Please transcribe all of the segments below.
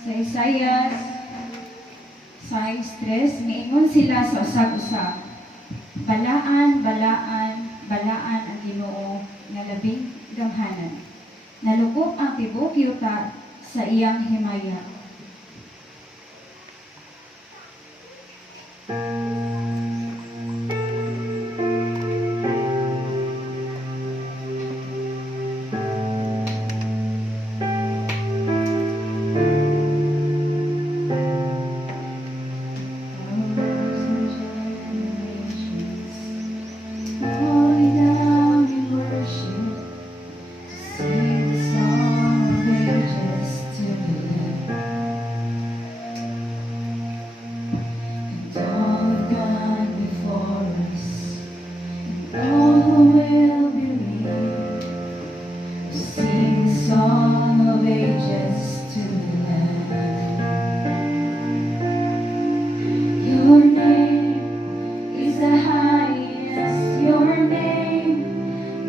Sa Isaias 6:3, miingon sila sa usag-usag. Balaan, balaan, balaan ang Ginoo nga labing gamhanan. Nalukop ang tibok yuta sa iyang himaya.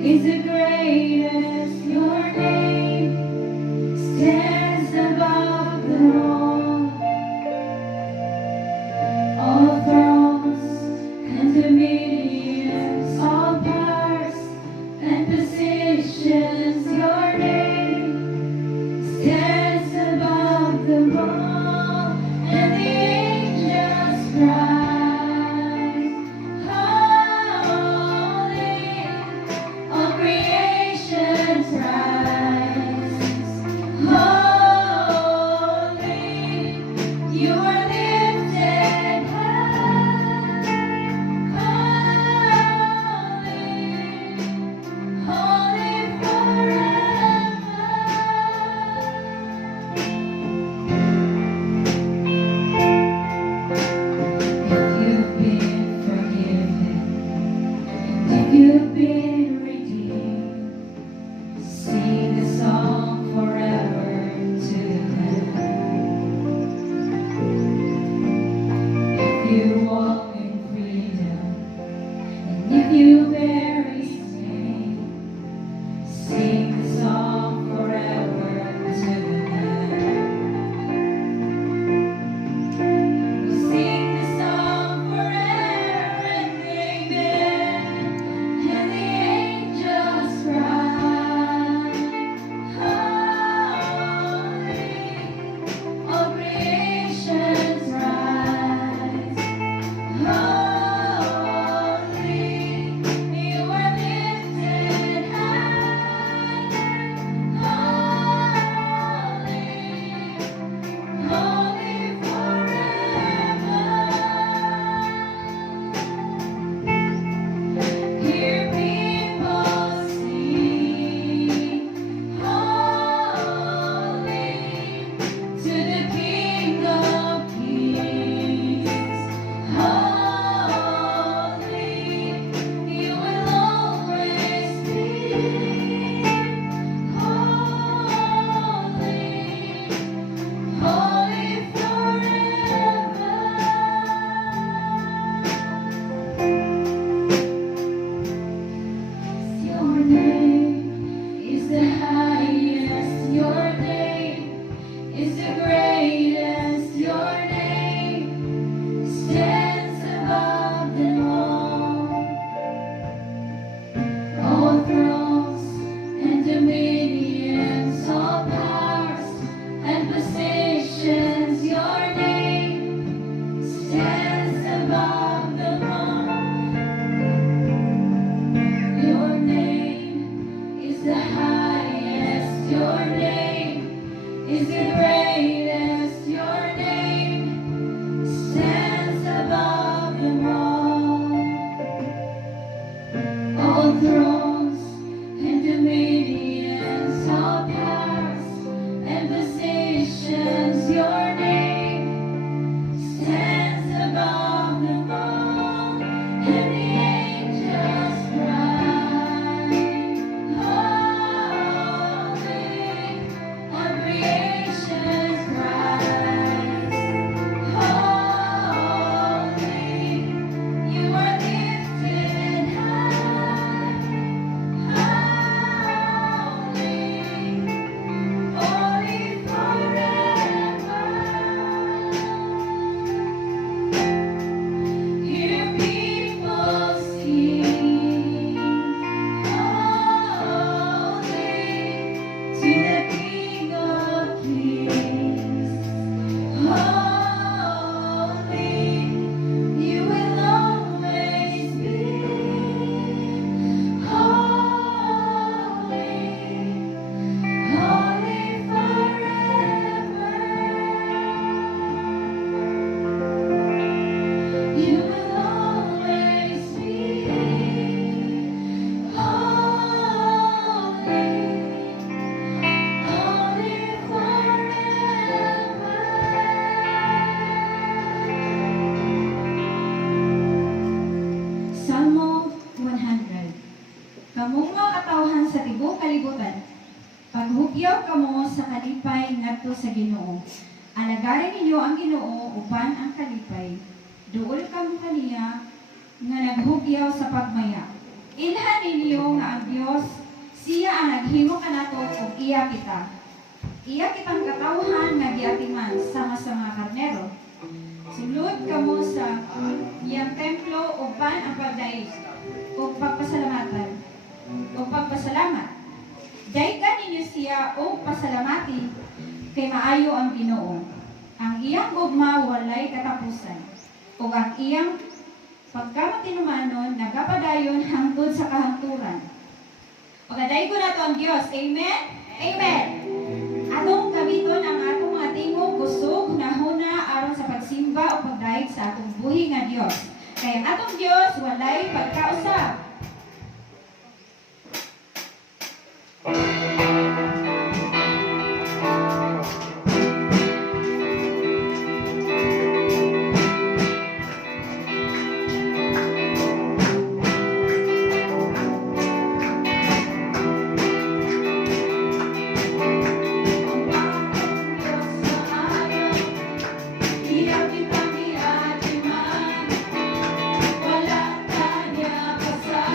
Is the greatest, your name stands above all thrones and dominions, all powers and positions. Your name stands above them all, and the angels cry. You've been redeemed. Sing a song forever to the Lamb. If you walk in freedom, and if you bear His name, sing a song forever to the Lamb. We'll sing the song forever and amen. And the angels cry, holy, all creations rise, holy, you are lifted high, holy, holy forever. Hear people sing, holy, to the King of Kings. Holy, you will always be. Holy, holy forever. Your name is the highest, your name is the greatest, your name stands above them all thrones and dominions, all powers and positions, your name stands above them all. Your name is the highest, your name is the greatest, your name stands above them all thrones and dominions, all powers and positions, your name stands above them all, and the angels cry, holy, all creations cry. Alagarin ninyo ang Ginoo uban ang kalipay. Duol kamo kaniya nga naghugyaw sa pagmaya. Ilhan ninyo nga ang Dios siya ang naghimo kanato ug iya kita. Iya kitang katawhan nga giatiman sama sa mga karnero. Sulod kamo sa iyang templo uban ang pagdaig ug pagpasalamatan ug pagpasalamat. Daygan ninyo siya ug pasalamati kay maayo ang Ginoo. Ang iyang gugma walay katapusan ug ang iyang pagkamatinumanon nagapadayon hangtod sa kahangturan. Pagkadaygo na to ang Dios. Amen? Amen. Atong gamiton ang atong mga tingog kusog na huna aron sa pagsimba o pagdaig sa atong buhi nga Dios. Kaya ang atong Dios walay pagkausap. Wala kanya kasama.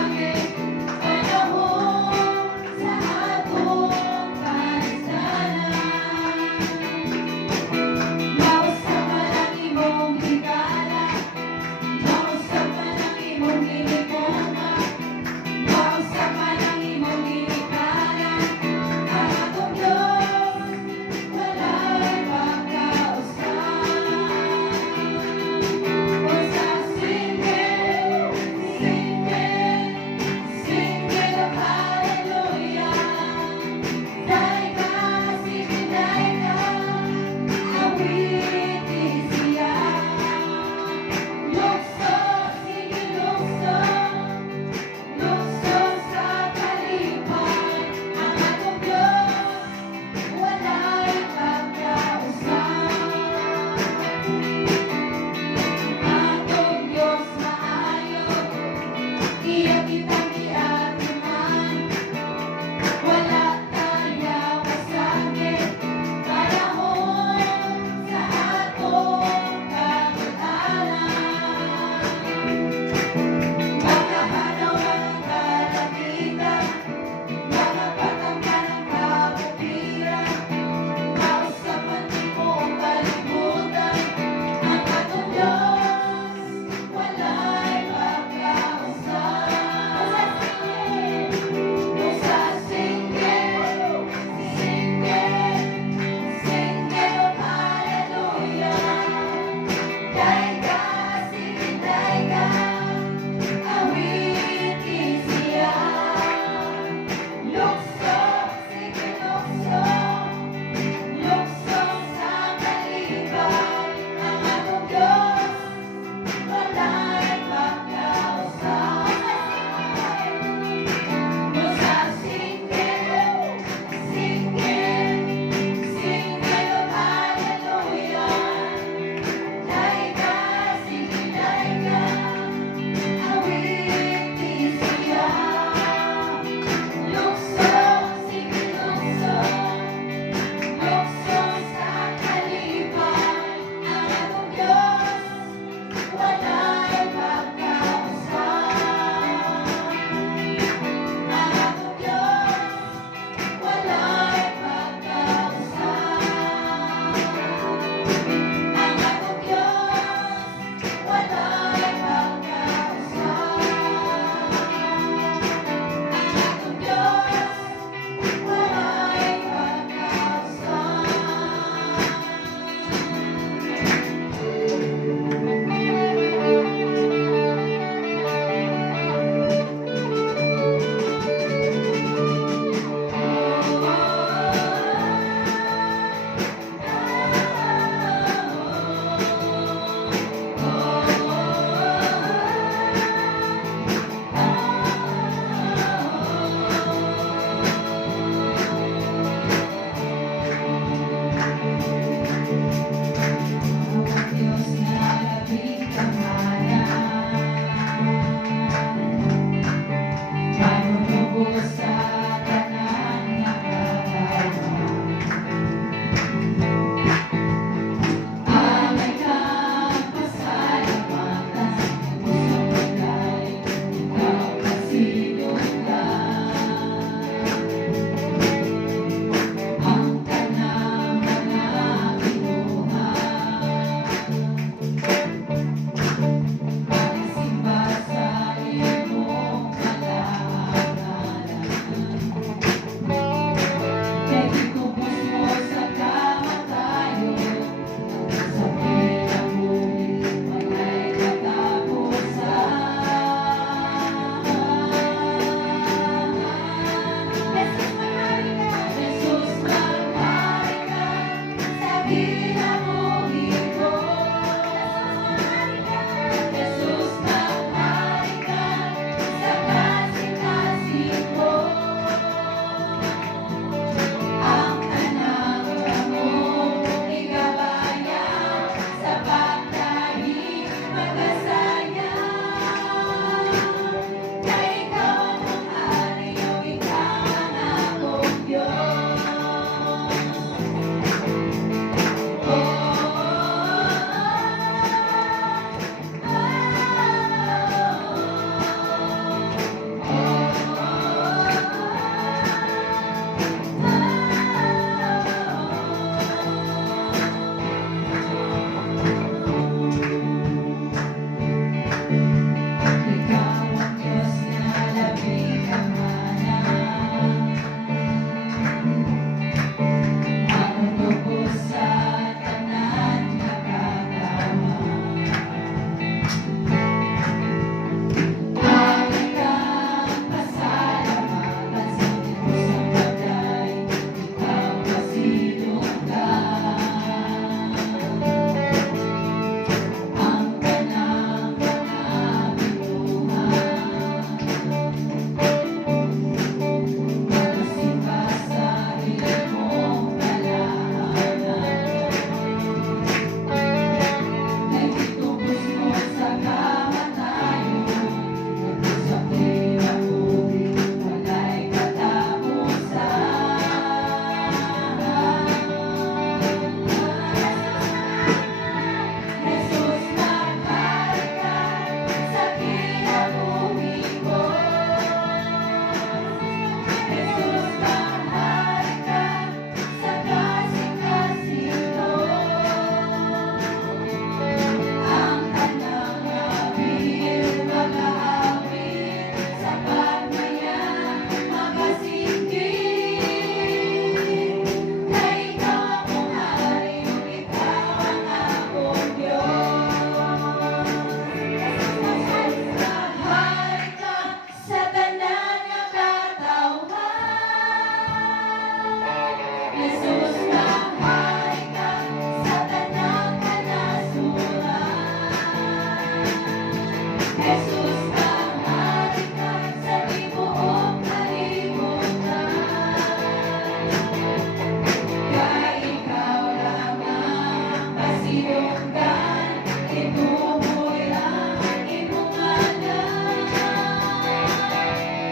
sinungdan, tinuloy ang imong ngalan.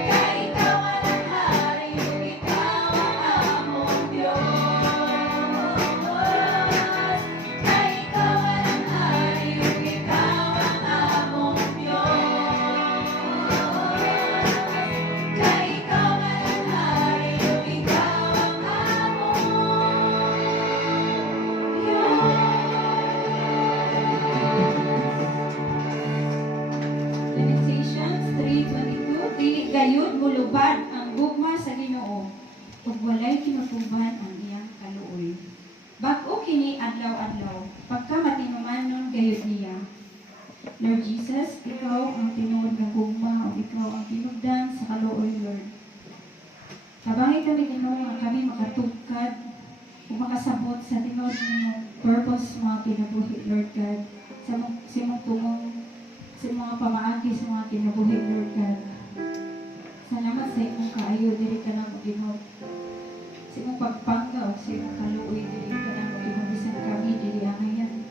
Kay ikaw ang hari, ikaw ang among Diyos. Kay ikaw ang hari, ikaw ang among Diyos. Kay ikaw ang hari, ikaw ang among Lamentations 3:22. Dili gayud mulubad ang gugma sa Ginoo, ug walay kinutuban ang iyang kaluoy. Bag-o kini adlaw-adlaw, pagka matinumanon gayud niya. Lord Jesus, ikaw ang tinuod nga gugma, ug ikaw ang tinubdan sa kaluoy, Lord. Tabangi kami Ginoo nga kami makatugkad ug makasabot sa tinuod nimong purpose mga kinabuhi, Lord God. Sa imong tumong sa mga pamaagi sa mga kinabuhi, Lord God. Salamat sa imong kaayo, dili ka na mag-inod. Sa imong pagpangga o sa imong kaluoy, dili ka na mag-inod. Bisan kami, dili angayan.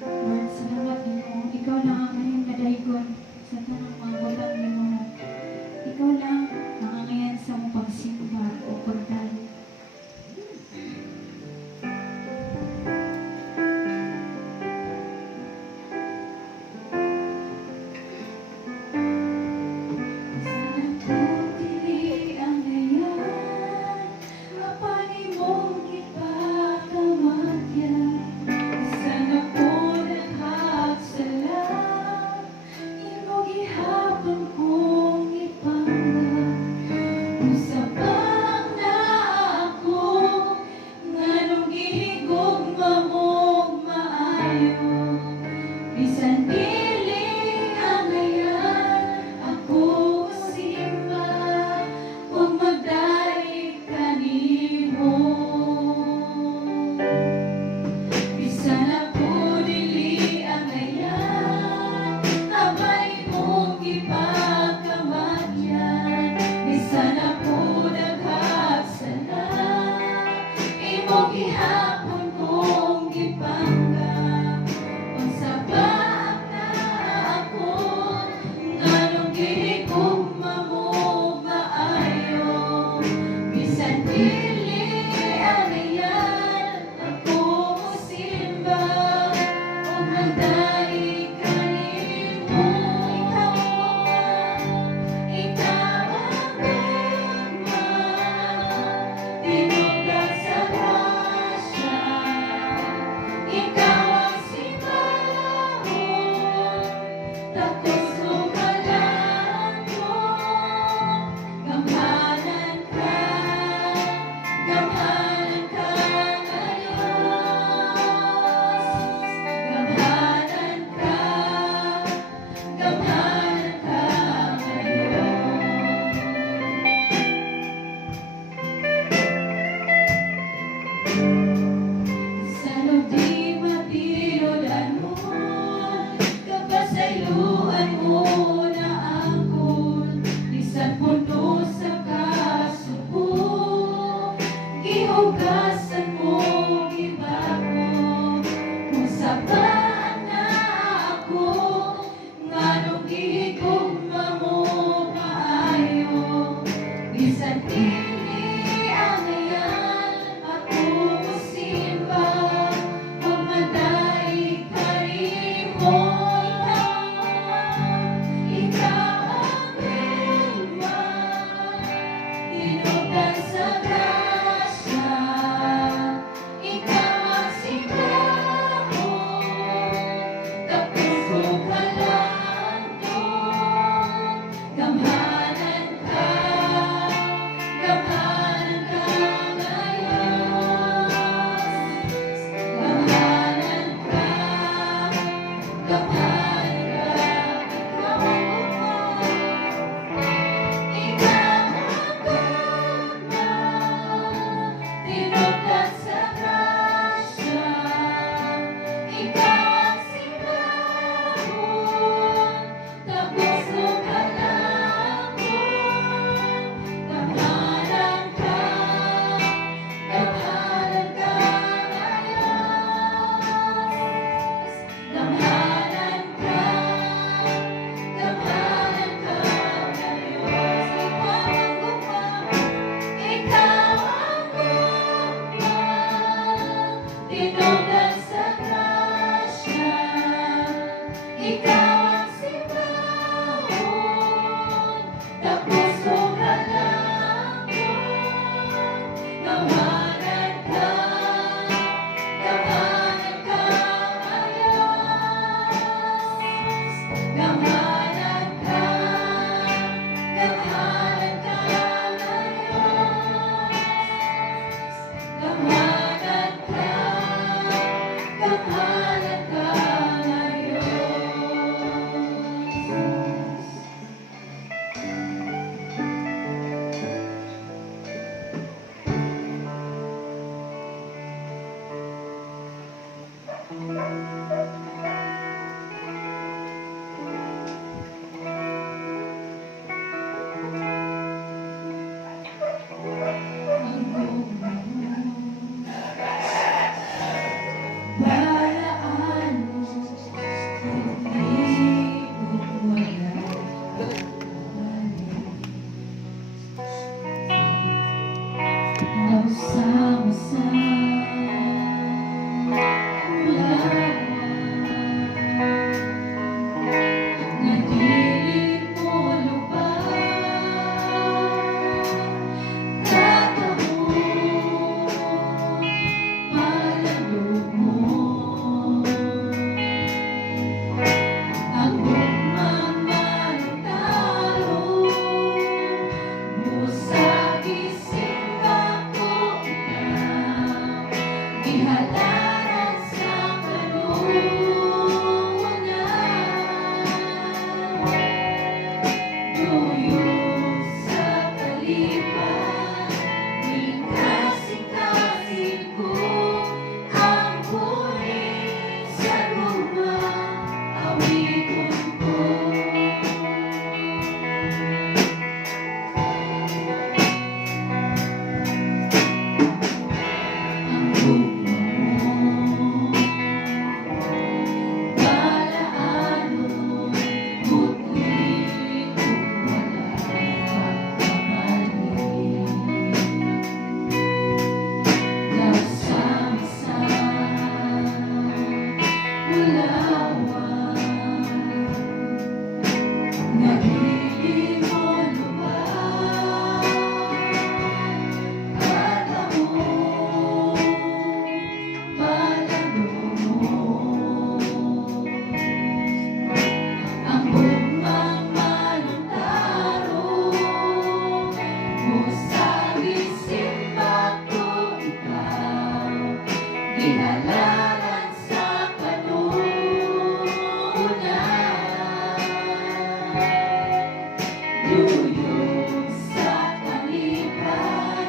Lord, salamat nimo. Ikaw lang ang kanyang kadaygon sa tanang mga butang nimo. Ikaw lang ang angayan sa mong pagsimba o pagdalo. Dili ang dayan, mapanimong kita. Tinubdan sa grasya, ikaw ang simbahon, tapos sobrang langit, tawanan ka ayos, tawanan ka ayos, tawanan ka ihalaran sa kanluran, tuyong sa kalipan, ikasing-kasing ko ang huli sa luma, awiton ko. Ihalaran sa kanluran, tuyong sa kalipan,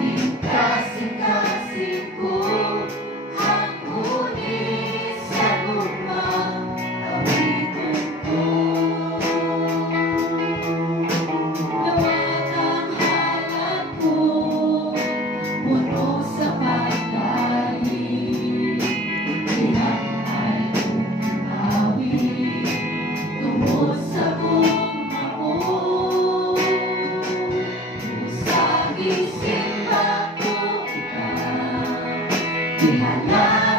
ikasing-kasing ko ang huli sa luma, awiton ko. Lawak ang hanap ko, puno sa pagkain, ilang ay umawit, tungkol sa buong ako. Sa gising ako ikaw, ihalaran